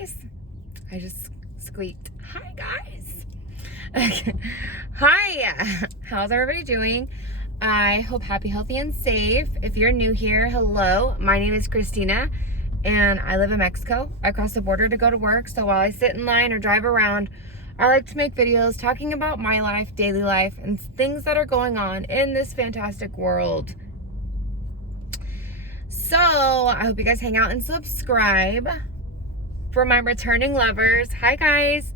guys. I just squeaked. Hi guys. Okay. Hi. How's everybody doing? I hope happy, healthy, and safe. If you're new here, hello. My name is Christina and I live in Mexico. I crossed the border to go to work, so while I sit in line or drive around, I like to make videos talking about my life, daily life, and things that are going on in this fantastic world. So I hope you guys hang out and subscribe. For my returning lovers, hi guys.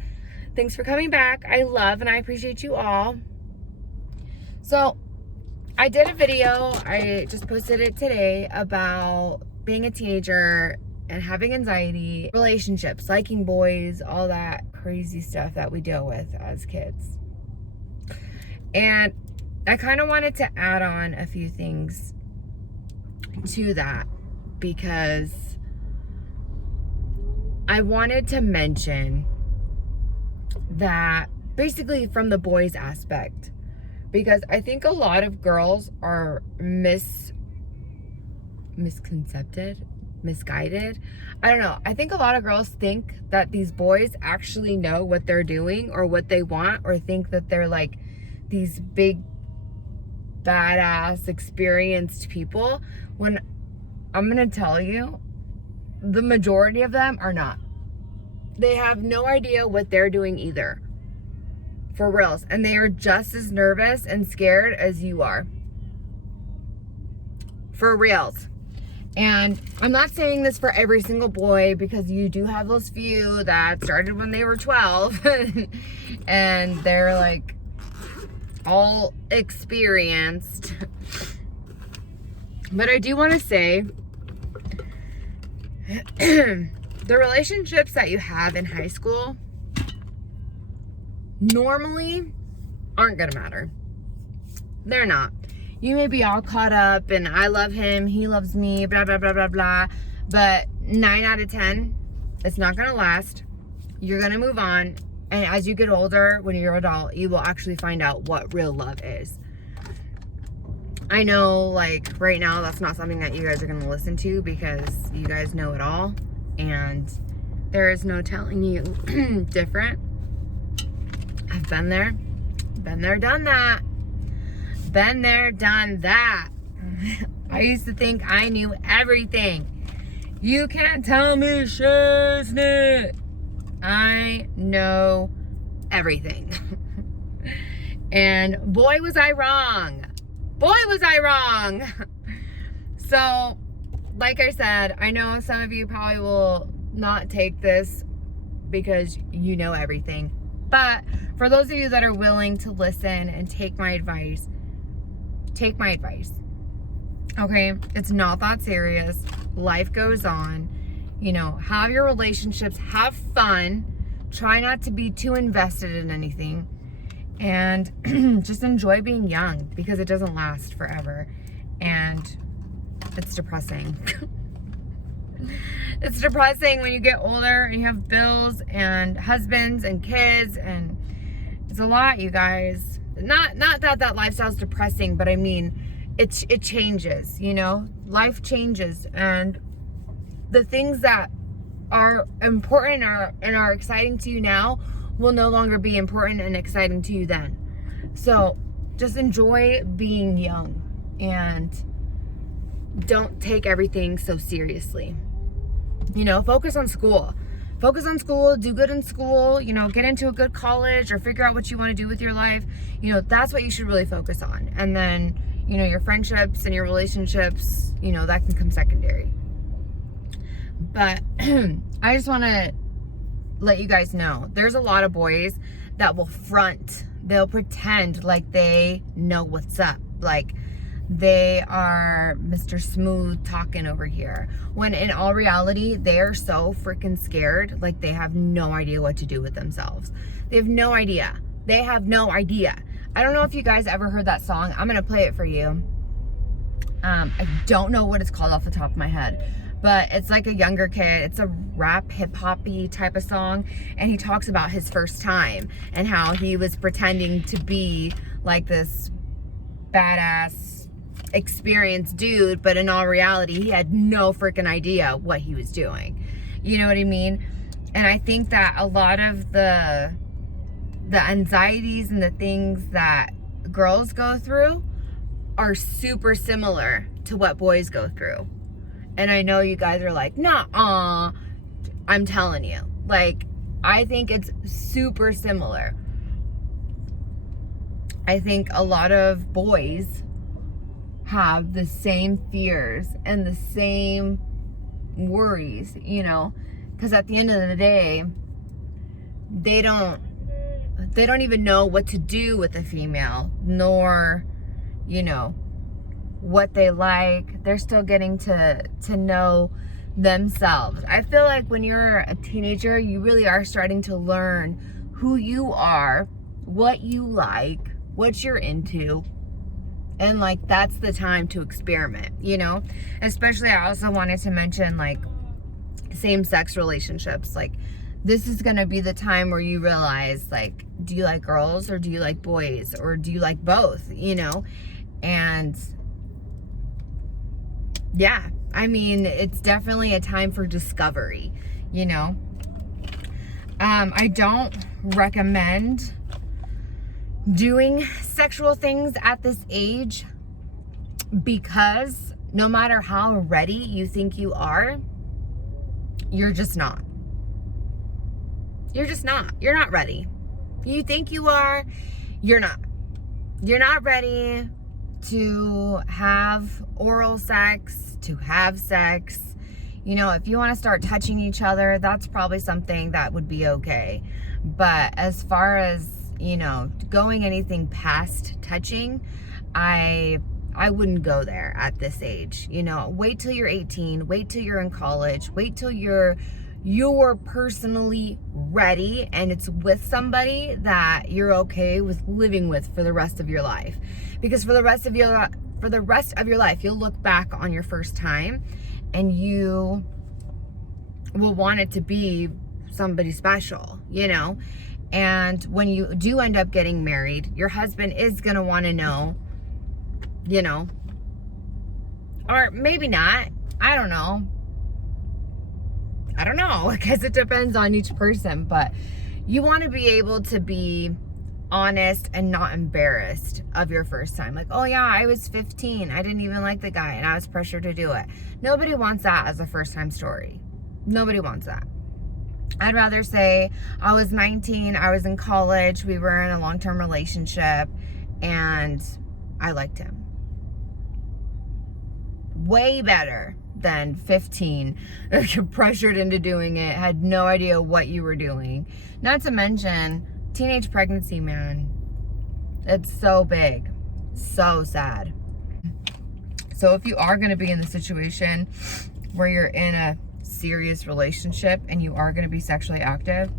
Thanks for coming back. I love and I appreciate you all. So I did a video, I just posted it today, about being a teenager and having anxiety, relationships, liking boys, all that crazy stuff that we deal with as kids. And I kind of wanted to add on a few things to that because I wanted to mention that basically from the boys aspect, because I think a lot of girls are misguided. I don't know. I think a lot of girls think that these boys actually know what they're doing or what they want, or think that they're like these big, badass, experienced people, when I'm gonna tell you, the majority of them are not. They have no idea what they're doing either. For reals. And they are just as nervous and scared as you are. For reals. And I'm not saying this for every single boy, because you do have those few that started when they were 12 and they're like all experienced. But I do want to say the relationships that you have in high school normally aren't gonna matter. They're not. You may be all caught up and I love him, he loves me, blah blah blah blah blah, but 9 out of 10, it's not gonna last. You're gonna move on, and as you get older, when you're an adult, you will actually find out what real love is. I know, like, right now that's not something that you guys are gonna listen to because you guys know it all, and there is no telling you different. I've been there, done that. Been there, done that. I used to think I knew everything. You can't tell me shiznit. I know everything. And boy was I wrong. Boy was I wrong. So, like I said, I know some of you probably will not take this because you know everything. But for those of you that are willing to listen and take my advice, take my advice. Okay? It's not that serious. Life goes on. You know, have your relationships, have fun. Try not to be too invested in anything. And just enjoy being young, because it doesn't last forever. And it's depressing. It's depressing when you get older and you have bills and husbands and kids, and it's a lot, you guys. Not that lifestyle's depressing, but I mean, it changes, you know? Life changes, and the things that are important and are exciting to you now will no longer be important and exciting to you then. So just enjoy being young and don't take everything so seriously. You know, focus on school. Focus on school, do good in school, you know, get into a good college or figure out what you want to do with your life. You know, that's what you should really focus on. And then, you know, your friendships and your relationships, you know, that can come secondary. But I just want to let you guys know, there's a lot of boys that will front. They'll pretend like they know what's up. Like they are Mr. Smooth talking over here, when in all reality, they are so freaking scared. Like they have no idea what to do with themselves. They have no idea. They have no idea. I don't know if you guys ever heard that song. I'm going to play it for you. I don't know what it's called off the top of my head, but it's like a younger kid. It's a rap, hip-hop-y type of song, and he talks about his first time and how he was pretending to be like this badass, experienced dude, but in all reality, he had no freaking idea what he was doing. You know what I mean? And I think that a lot of the anxieties and the things that girls go through are super similar to what boys go through. And I know you guys are like, nah, I'm telling you. Like, I think it's super similar. I think a lot of boys have the same fears and the same worries, you know, because at the end of the day, they don't even know what to do with a female, nor, you know, what they like. They're still getting to know themselves. I feel like when you're a teenager, you really are starting to learn who you are, what you like, what you're into. And like, that's the time to experiment, you know? Especially, I also wanted to mention like same-sex relationships. Like, this is gonna be the time where you realize, like, do you like girls or do you like boys, or do you like both, you know? And yeah, I mean, it's definitely a time for discovery, you know? I don't recommend doing sexual things at this age, because no matter how ready you think you are, you're just not. You're just not. You're not ready. You think you are, you're not. You're not ready to have oral sex, to have sex. You know, if you want to start touching each other, that's probably something that would be okay. But as far as, you know, going anything past touching, I wouldn't go there at this age. You know, wait till you're 18, wait till you're in college, wait till you're personally ready and it's with somebody that you're okay with living with for the rest of your life. Because for the rest of your life, you'll look back on your first time and you will want it to be somebody special, you know? And when you do end up getting married, your husband is going to want to know, you know, or maybe not. I don't know, because it depends on each person. But you want to be able to be honest and not embarrassed of your first time. Like, oh yeah, I was 15. I didn't even like the guy and I was pressured to do it. Nobody wants that as a first time story. Nobody wants that. I'd rather say I was 19, I was in college, we were in a long-term relationship, and I liked him. Way better than 15, pressured into doing it, had no idea what you were doing. Not to mention, teenage pregnancy, man. It's so big. So sad. So if you are going to be in the situation where you're in a serious relationship and you are going to be sexually active,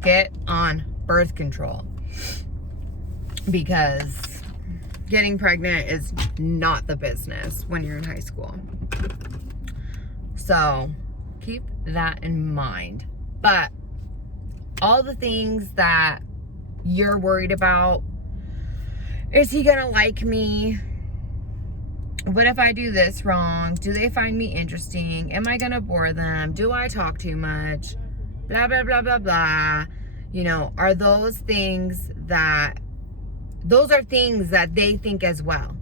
get on birth control, because getting pregnant is not the business when you're in high school. So keep that in mind. But all the things that you're worried about, is he gonna like me? What if I do this wrong? Do they find me interesting? Am I gonna bore them? Do I talk too much? Blah, blah, blah, blah, blah. You know, are those things that, those are things that they think as well.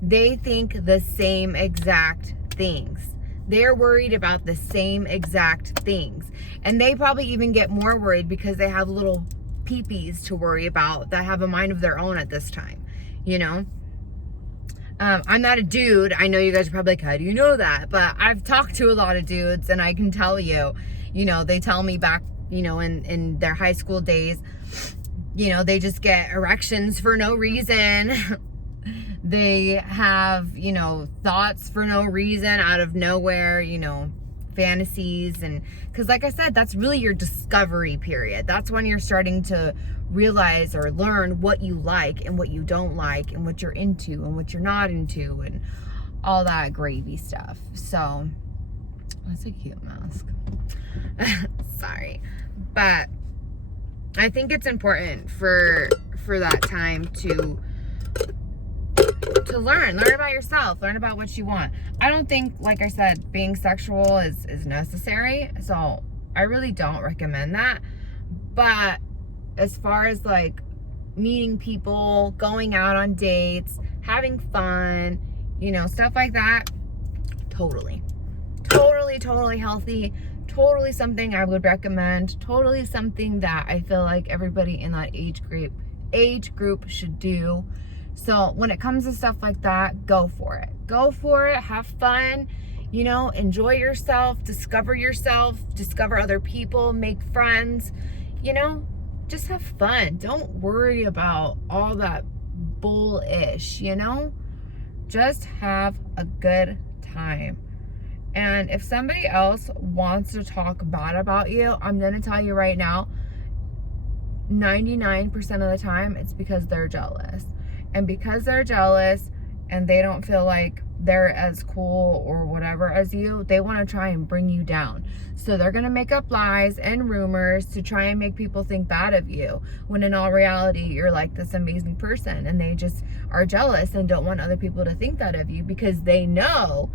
They think the same exact things. They're worried about the same exact things. And they probably even get more worried because they have little peepees to worry about that have a mind of their own at this time, you know? I'm not a dude. I know you guys are probably like, how do you know that? But I've talked to a lot of dudes and I can tell you, you know, they tell me back, you know, in their high school days, you know, they just get erections for no reason. They have, you know, thoughts for no reason, out of nowhere, you know, fantasies. And because like I said, that's really your discovery period. That's when you're starting to realize or learn what you like and what you don't like and what you're into and what you're not into and all that gravy stuff. So that's a cute mask. Sorry. But I think it's important for that time to learn about yourself, learn about what you want. I don't think, like I said, being sexual is necessary. So I really don't recommend that. But as far as like meeting people, going out on dates, having fun, you know, stuff like that, totally healthy, totally something I would recommend, totally something that I feel like everybody in that age group should do. So when it comes to stuff like that, go for it, have fun, you know, enjoy yourself, discover other people, make friends, you know, just have fun. Don't worry about all that bullish, you know, just have a good time. And if somebody else wants to talk bad about you, I'm going to tell you right now, 99% of the time, it's because they're jealous. And because they're jealous and they don't feel like they're as cool or whatever as you, they want to try and bring you down. So they're going to make up lies and rumors to try and make people think bad of you, when in all reality, you're like this amazing person, and they just are jealous and don't want other people to think that of you because they know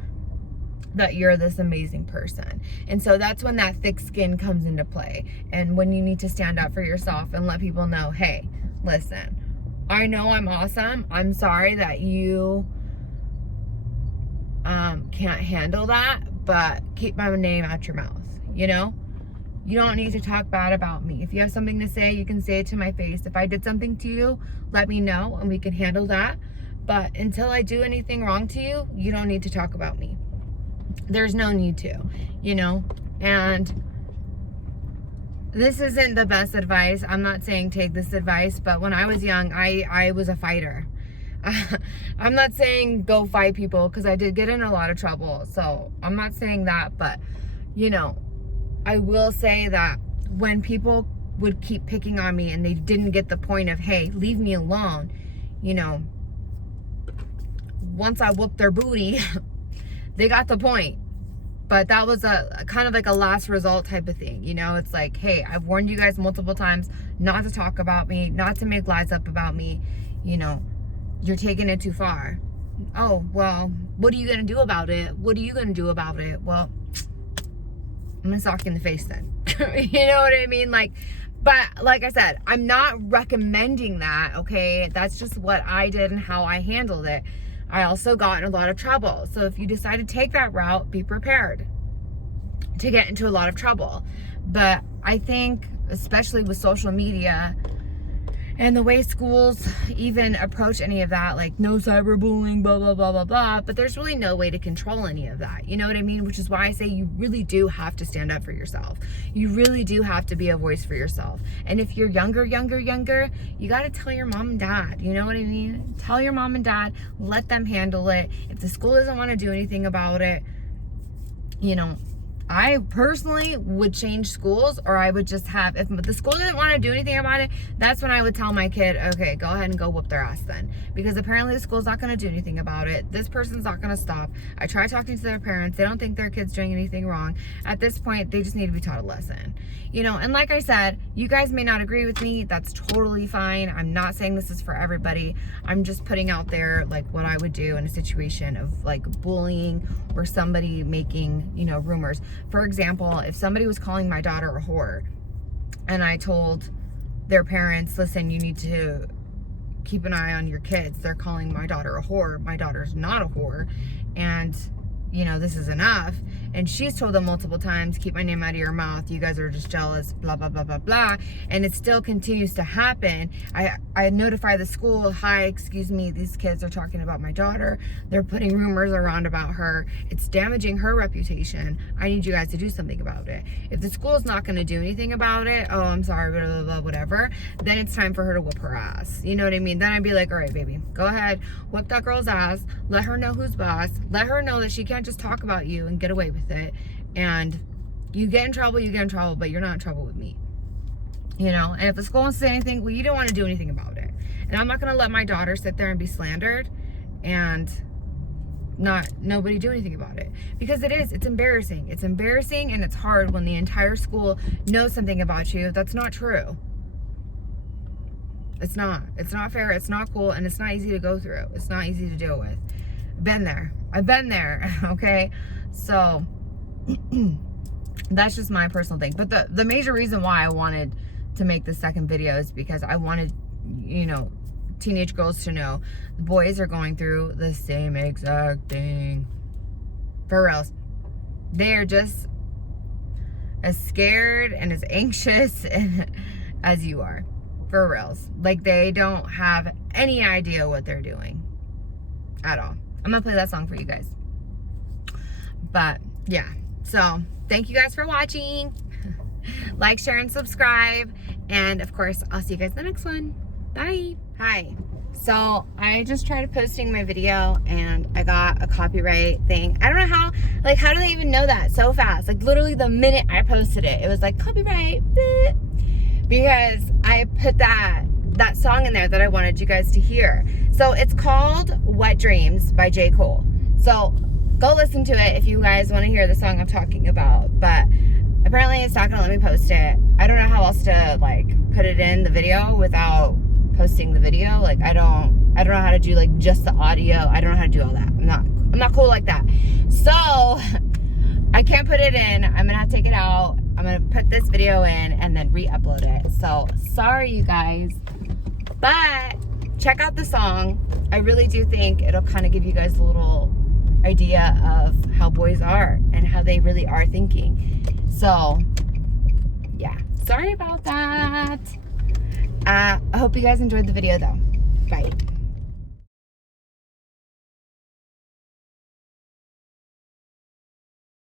that you're this amazing person. And so that's when that thick skin comes into play, and when you need to stand up for yourself and let people know, hey, listen, I know I'm awesome. I'm sorry that you can't handle that, but keep my name out your mouth. You know, you don't need to talk bad about me. If you have something to say, you can say it to my face. If I did something to you, let me know and we can handle that. But until I do anything wrong to you, you don't need to talk about me. There's no need to, you know. And this isn't the best advice. I'm not saying take this advice, but when I was young, I was a fighter. I'm not saying go fight people, because I did get in a lot of trouble. So I'm not saying that, but you know, I will say that when people would keep picking on me and they didn't get the point of, hey, leave me alone, you know, once I whooped their booty, they got the point. But that was a kind of like a last result type of thing. You know, it's like, hey, I've warned you guys multiple times not to talk about me, not to make lies up about me. You know, you're taking it too far. Oh, well, what are you going to do about it? What are you going to do about it? Well, I'm going to sock you in the face then. You know what I mean? Like, but like I said, I'm not recommending that, okay? That's just what I did and how I handled it. I also got in a lot of trouble. So if you decide to take that route, be prepared to get into a lot of trouble. But I think, especially with social media and the way schools even approach any of that, like no cyberbullying, blah, blah, blah, blah, blah, but there's really no way to control any of that. You know what I mean? Which is why I say you really do have to stand up for yourself. You really do have to be a voice for yourself. And if you're younger, you got to tell your mom and dad. You know what I mean? Tell your mom and dad, let them handle it. If the school doesn't want to do anything about it, you know, I personally would change schools, or I would just have, if the school didn't want to do anything about it, that's when I would tell my kid, okay, go ahead and go whoop their ass then. Because apparently the school's not going to do anything about it. This person's not going to stop. I try talking to their parents. They don't think their kid's doing anything wrong. At this point, they just need to be taught a lesson. You know, and like I said, you guys may not agree with me. That's totally fine. I'm not saying this is for everybody. I'm just putting out there like what I would do in a situation of like bullying or somebody making, you know, rumors. For example, if somebody was calling my daughter a whore and I told their parents, listen, you need to keep an eye on your kids. They're calling my daughter a whore. My daughter's not a whore. And, you know, this is enough. And she's told them multiple times, keep my name out of your mouth. You guys are just jealous, blah, blah, blah, blah, blah. And it still continues to happen. I notify the school, hi, excuse me, these kids are talking about my daughter. They're putting rumors around about her. It's damaging her reputation. I need you guys to do something about it. If the school is not going to do anything about it, oh, I'm sorry, blah, blah, blah, whatever, then it's time for her to whoop her ass. You know what I mean? Then I'd be like, all right, baby, go ahead, whoop that girl's ass. Let her know who's boss. Let her know that she can't just talk about you and get away with it. And you get in trouble, but you're not in trouble with me. You know, and if the school wants to say anything, well, you don't want to do anything about it. And I'm not going to let my daughter sit there and be slandered and nobody do anything about it. Because it's embarrassing. It's embarrassing, and it's hard when the entire school knows something about you that's not true. It's not fair, it's not cool, and it's not easy to go through. It's not easy to deal with. I've been there, okay? So That's just my personal thing. But the major reason why I wanted to make the second video is because I wanted, you know, teenage girls to know the boys are going through the same exact thing. For reals. They're just as scared and as anxious as you are. For reals. Like, they don't have any idea what they're doing at all. I'm gonna play that song for you guys. But yeah, so thank you guys for watching. Like, share, and subscribe. And of course, I'll see you guys in the next one. Bye. Hi. So I just tried posting my video and I got a copyright thing. I don't know how, like, how do they even know that so fast? Like, literally the minute I posted it, it was like copyright. Bleh. Because I put that song in there that I wanted you guys to hear. So it's called Wet Dreams by J. Cole. So go listen to it if you guys want to hear the song I'm talking about. But apparently it's not gonna let me post it. I don't know how else to, like, put it in the video without posting the video. Like, I don't know how to do, like, just the audio. I don't know how to do all that. I'm not cool like that. So I can't put it in. I'm gonna have to take it out. I'm gonna put this video in and then re-upload it. So sorry, you guys, but check out the song. I really do think it'll kind of give you guys a little idea of how boys are and how they really are thinking. So yeah, sorry about that. I hope you guys enjoyed the video though. Bye.